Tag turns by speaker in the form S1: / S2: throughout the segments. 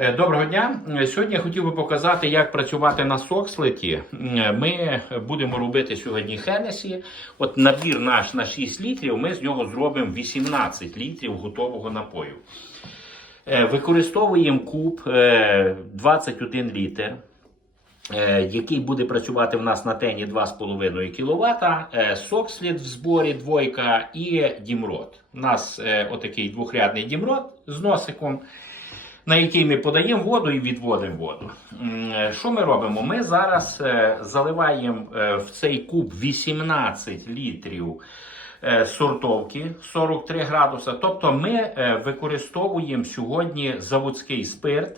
S1: Е, Доброго дня. Е, Сьогодні я хотів би показати, як працювати на сокслеті. Е, Ми будемо робити сьогодні Хенесі. От набір наш на 6 літрів. Ми з нього зробимо 18 літрів готового напою. Використовуємо куб е, 21 літр. Який буде працювати в нас на тені 2,5 кВт, сокслід в зборі двойка і дімрот. У нас отакий двохрядний дімрот з носиком на який ми подаємо воду і відводимо воду. Е, Що ми робимо? Ми зараз е, заливаємо е, в цей куб 18 літрів сортовки 43 градуса. Тобто ми використовуємо сьогодні заводський спирт.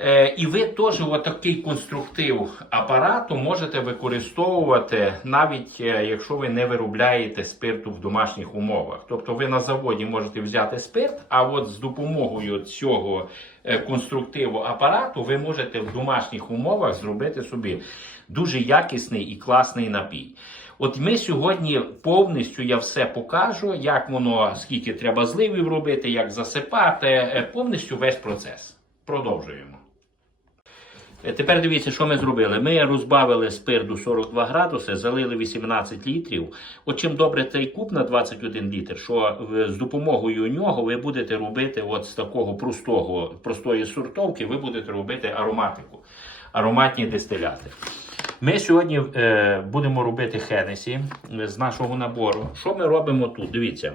S1: Е, І ви теж отакий конструктив апарату можете використовувати, навіть е, якщо ви не виробляєте спирту в домашніх умовах. Тобто ви на заводі можете взяти спирт, а от з допомогою цього е, конструктиву апарату ви можете в домашніх умовах зробити собі дуже якісний і класний напій. От ми сьогодні повністю я все покажу, як воно, скільки треба зливів робити, як засипати, повністю весь процес. Продовжуємо. Е, Тепер дивіться, що ми зробили. Ми розбавили спирт до 42 градуси, залили 18 літрів. От чим добре цей куб на 21 літр, що з допомогою нього ви будете робити от з такого простого, простої сортовки, ви будете робити ароматику, ароматні дистиляти. Ми сьогодні е, будемо робити Хенесі е, з нашого набору. Що ми робимо тут? Дивіться.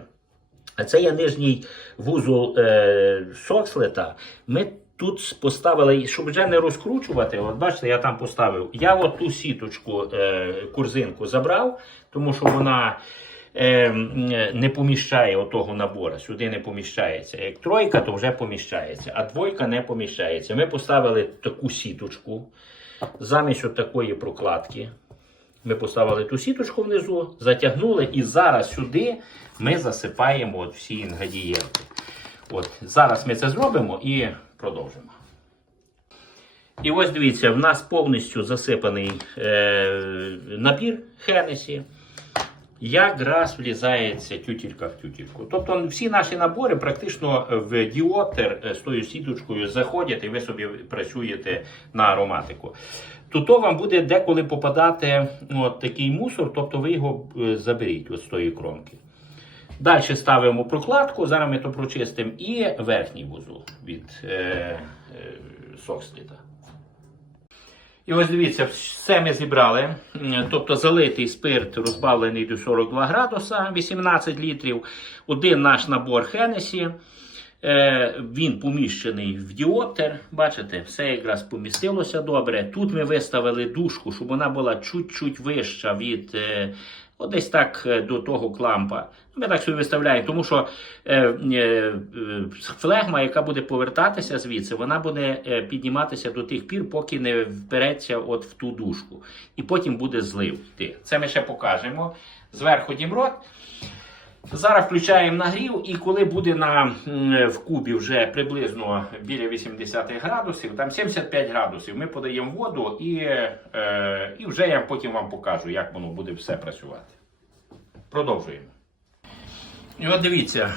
S1: Це є нижній вузол е, сокслета. Ми тут поставили, щоб вже не розкручувати, от бачите, я там поставив. Я от ту сіточку, е, курзинку забрав, тому що вона е, не поміщає отого набору, сюди не поміщається. Як тройка, то вже поміщається, а двойка не поміщається. Ми поставили таку сіточку замість такої прокладки. Ми поставили ту сіточку внизу, затягнули, і зараз сюди ми засипаємо от всі інгредієнти. От, зараз ми це зробимо і продовжимо. І ось дивіться, в нас повністю засипаний е, набір Хенесі. Якраз влізається тютілька в тютільку. Тобто всі наші набори практично в діоптер е, з тою сіточкою заходять і ви собі працюєте на ароматику. Тут вам буде деколи попадати от такий мусор, тобто ви його е, заберіть з тої кромки. Далі ставимо прокладку, зараз ми то прочистимо, і верхній вузол від е, е, соксліта. І ось дивіться, все ми зібрали. Тобто залитий спирт розбавлений до 42 градуса, 18 літрів. Один наш набор Хенесі. Е, Він поміщений в діоптер. Бачите, все якраз помістилося добре. Тут ми виставили дужку, щоб вона була чуть-чуть вища від. е, Десь так е, до того клампа. Ми так собі виставляємо, тому що флегма, яка буде повертатися звідси, вона буде підніматися до тих пір, поки не впереться от в ту дужку. І потім буде злив. Це ми ще покажемо. Зверху дімрот. Зараз включаємо нагрів, і коли буде на, в кубі вже приблизно біля 80 градусів, там 75 градусів, ми подаємо воду і, е, і вже я потім вам покажу, як воно буде все працювати. Продовжуємо. І от дивіться.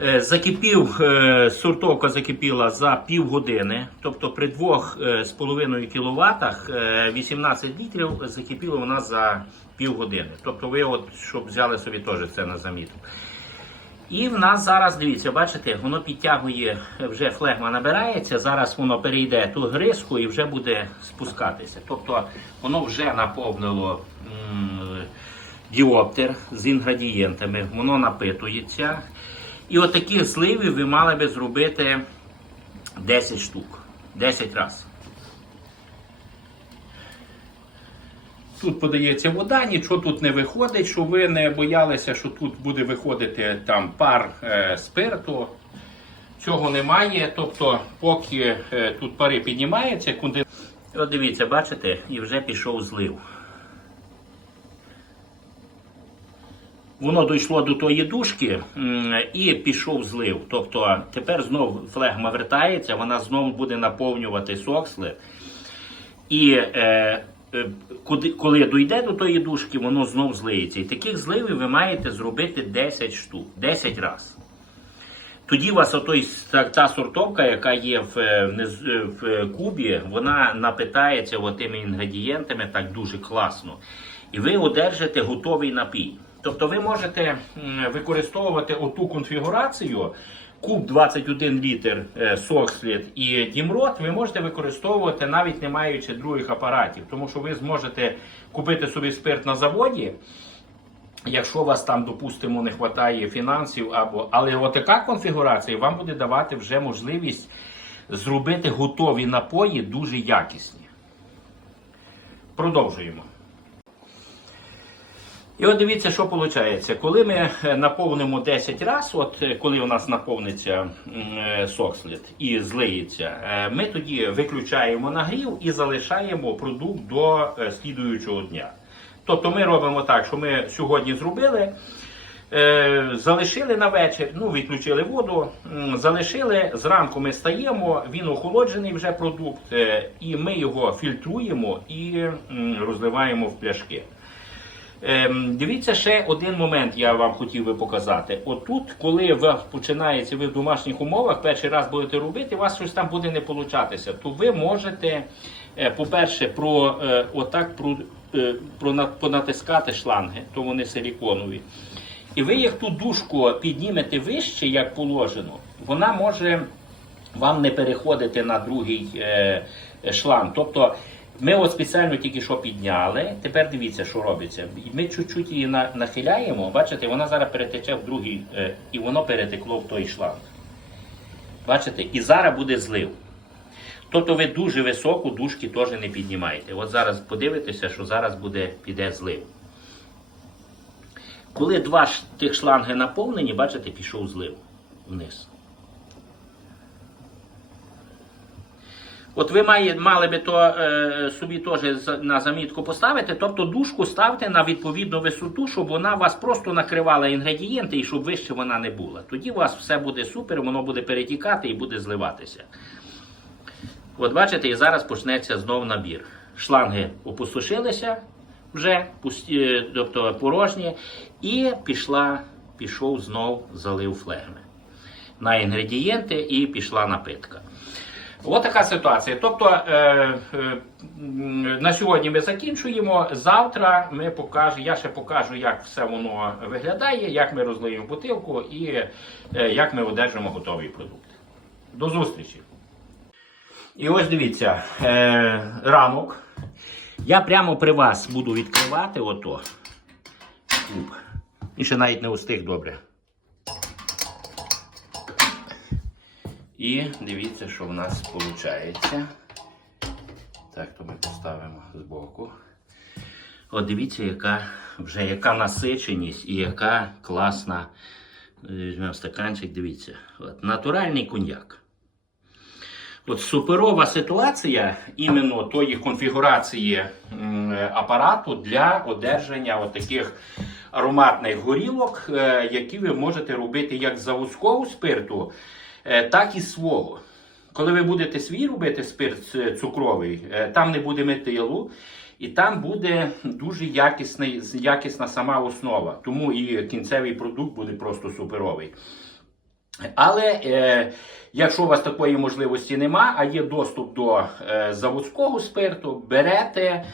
S1: Е, Закипів, е, сортовка закипіла за півгодини, тобто при 2,5 кВт 18 літрів закипіло у нас за півгодини. Тобто ви, от, щоб взяли собі теж це на заміту. І в нас зараз, дивіться, бачите, воно підтягує, вже флегма набирається, зараз воно перейде ту гризку і вже буде спускатися. Тобто воно вже наповнило діоптер з інгредієнтами, воно напитується. І от таких зливів ви мали би зробити 10 штук, 10 разів. Тут подається вода, нічого тут не виходить, щоб ви не боялися, що тут буде виходити там пар е, спирту. Цього немає. Тобто, поки е, тут пари піднімаються, куди. От дивіться, бачите, і вже пішов злив. Воно дійшло до тої дужки і пішов злив. Тобто тепер знов флегма вертається, вона знову буде наповнювати соксли. І е, е, коли дійде до тої дужки, воно знов злиється. І таких зливів ви маєте зробити 10 штук, 10 разів. Тоді у вас отой, та, та сортовка, яка є в, е, е, в е, кубі, вона напитається тими інгредієнтами так дуже класно. І ви одержите готовий напій. Тобто ви можете використовувати оту конфігурацію, куб 21 літр е, Сокслід і Дімрот, ви можете використовувати навіть не маючи других апаратів, тому що ви зможете купити собі спирт на заводі. Якщо вас там, допустимо, не вистачає фінансів, або але отака конфігурація вам буде давати вже можливість зробити готові напої дуже якісні. Продовжуємо. І от дивіться, що виходить. Коли ми е, наповнимо 10 разів, от е, коли у нас наповниться е, сокслід і злиється, ми тоді виключаємо нагрів і залишаємо продукт до слідуючого дня. Тобто ми робимо так, що ми сьогодні зробили, залишили на вечір, ну відключили воду, залишили. Зранку ми стаємо, він охолоджений вже продукт, і ми його фільтруємо і розливаємо в пляшки. Ем, дивіться ще один момент, я вам хотів би показати. Отут, коли ви починаєте ви в домашніх умовах, перший раз будете робити, у вас щось там буде не получатися, то ви можете, е, по-перше, про е, отак про, е, про на- понатискати шланги, то вони силіконові. І ви як ту дужку піднімете вище, як положено, вона може вам не переходити на другий шланг. Тобто ми от спеціально тільки що підняли. Тепер дивіться, що робиться. Ми чуть-чуть її нахиляємо, бачите, вона зараз перетече в другий, е, і воно перетекло в той шланг. Бачите, і зараз буде злив. Тобто ви дуже високу дужки теж не піднімаєте. От зараз подивитеся, що зараз буде піде злив. Коли два тих шланги наповнені, бачите, пішов злив вниз. От ви має, мали би то е, собі теж на замітку поставити, тобто дужку ставте на відповідну висоту, щоб вона вас просто накривала інгредієнти і щоб вище вона не була. Тоді у вас все буде супер, воно буде перетікати і буде зливатися. От бачите, і зараз почнеться знов набір. Шланги опустошилися вже, пусті, тобто порожні, і пішла, пішов знов залив флегми на інгредієнти і пішла напитка. Ось така ситуація. Тобто е, е, на сьогодні ми закінчуємо. Завтра ми покажемо, я ще покажу, як все воно виглядає, як ми розлиємо бутилку і е, як ми одержимо готовий продукт. До зустрічі! І ось дивіться, ранок. Я прямо при вас буду відкривати ото. І ще навіть не устиг добре. І дивіться, що в нас виходить. Так, то ми поставимо збоку. От дивіться, яка вже яка насиченість і яка класна. Візьмемо стаканчик, дивіться. От, натуральний коньяк. От суперова ситуація іменно тої конфігурації апарату для одержання от таких ароматних горілок, е, які ви можете робити як з заводського спирту, е, так і свого. Коли ви будете свій робити спирт е, цукровий, е, там не буде метилу, і там буде дуже якісний, якісна сама основа. Тому і кінцевий продукт буде просто суперовий. Але е, якщо у вас такої можливості нема, а є доступ до е, заводського спирту, берете,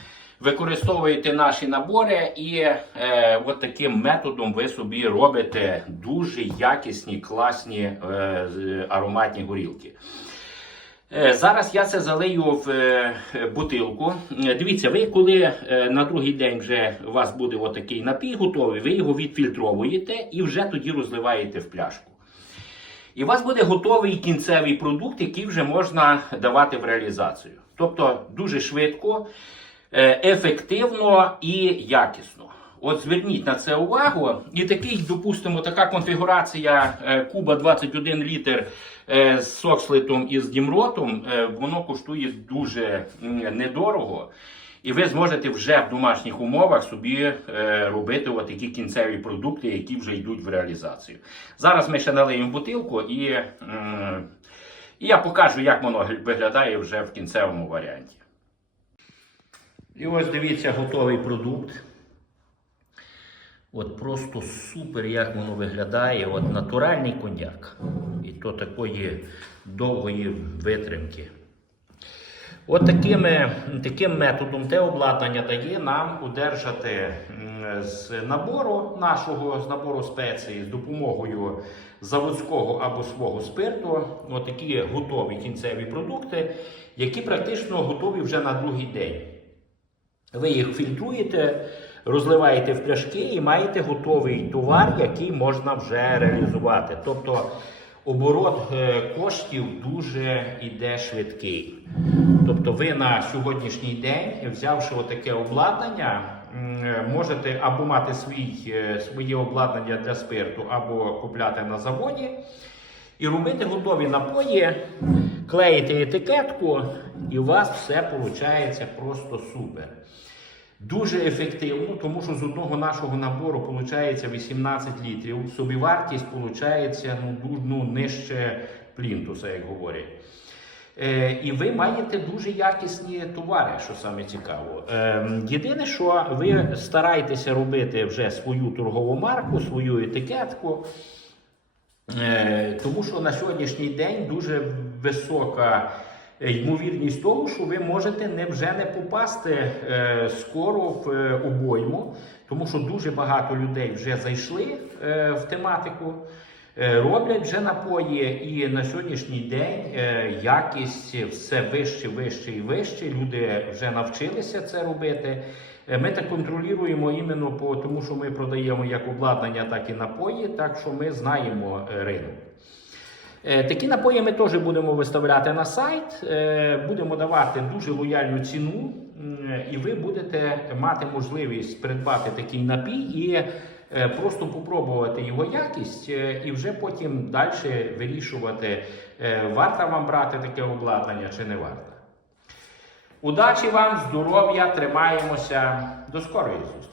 S1: використовуєте наші набори і е, от таким методом ви собі робите дуже якісні, класні е, ароматні горілки. Е, Зараз я це залию в е, бутилку. Е, Дивіться, ви коли на другий день вже у вас буде отакий напій готовий, ви його відфільтровуєте і вже тоді розливаєте в пляшку. І у вас буде готовий кінцевий продукт, який вже можна давати в реалізацію. Тобто дуже швидко, ефективно і якісно. От зверніть на це увагу. І такий, допустимо, така конфігурація е, куба 21 літр е, з сокслитом і з дімротом, е, воно коштує дуже недорого. І ви зможете вже в домашніх умовах собі е, робити такі кінцеві продукти, які вже йдуть в реалізацію. Зараз ми ще налиємо бутилку і, і я покажу, як воно виглядає вже в кінцевому варіанті. І ось дивіться готовий продукт. От просто супер, як воно виглядає. От натуральний коньяк. І то такої довгої витримки. От такими, таким методом те обладнання дає нам удержати з набору нашого з набору спецій з допомогою заводського або свого спирту. От такі готові кінцеві продукти, які практично готові вже на другий день. Ви їх фільтруєте, розливаєте в пляшки і маєте готовий товар, який можна вже реалізувати. Тобто оборот е, коштів дуже іде швидкий. Тобто ви на сьогоднішній день, взявши отаке обладнання, е, можете або мати свій, е, своє обладнання для спирту, або купляти на заводі і робити готові напої, клеїти етикетку, і у вас все виходить просто супер. Дуже ефективно, тому що з одного нашого набору виходить 18 літрів. Собівартість виходить ну, ну, нижче плінтуса, як говорять. Е, і ви маєте дуже якісні товари, що саме цікаво. Е, єдине, що ви стараєтеся робити вже свою торгову марку, свою етикетку. Е, Тому що на сьогоднішній день дуже висока ймовірність того, що ви можете не вже не попасти е, скоро в е, обойму, тому що дуже багато людей вже зайшли е, в тематику. Роблять вже напої, і на сьогоднішній день якість все вище, вище і вище. Люди вже навчилися це робити. Ми так контролюємо іменно по тому, що ми продаємо як обладнання, так і напої, так що ми знаємо ринок. Е, Такі напої ми теж будемо виставляти на сайт, е, будемо давати дуже лояльну ціну, і ви будете мати можливість придбати такий напій і е, просто попробувати його якість, і вже потім далі вирішувати, варто вам брати таке обладнання чи не варто. Удачі вам, здоров'я, тримаємося. До скорої зустрічі!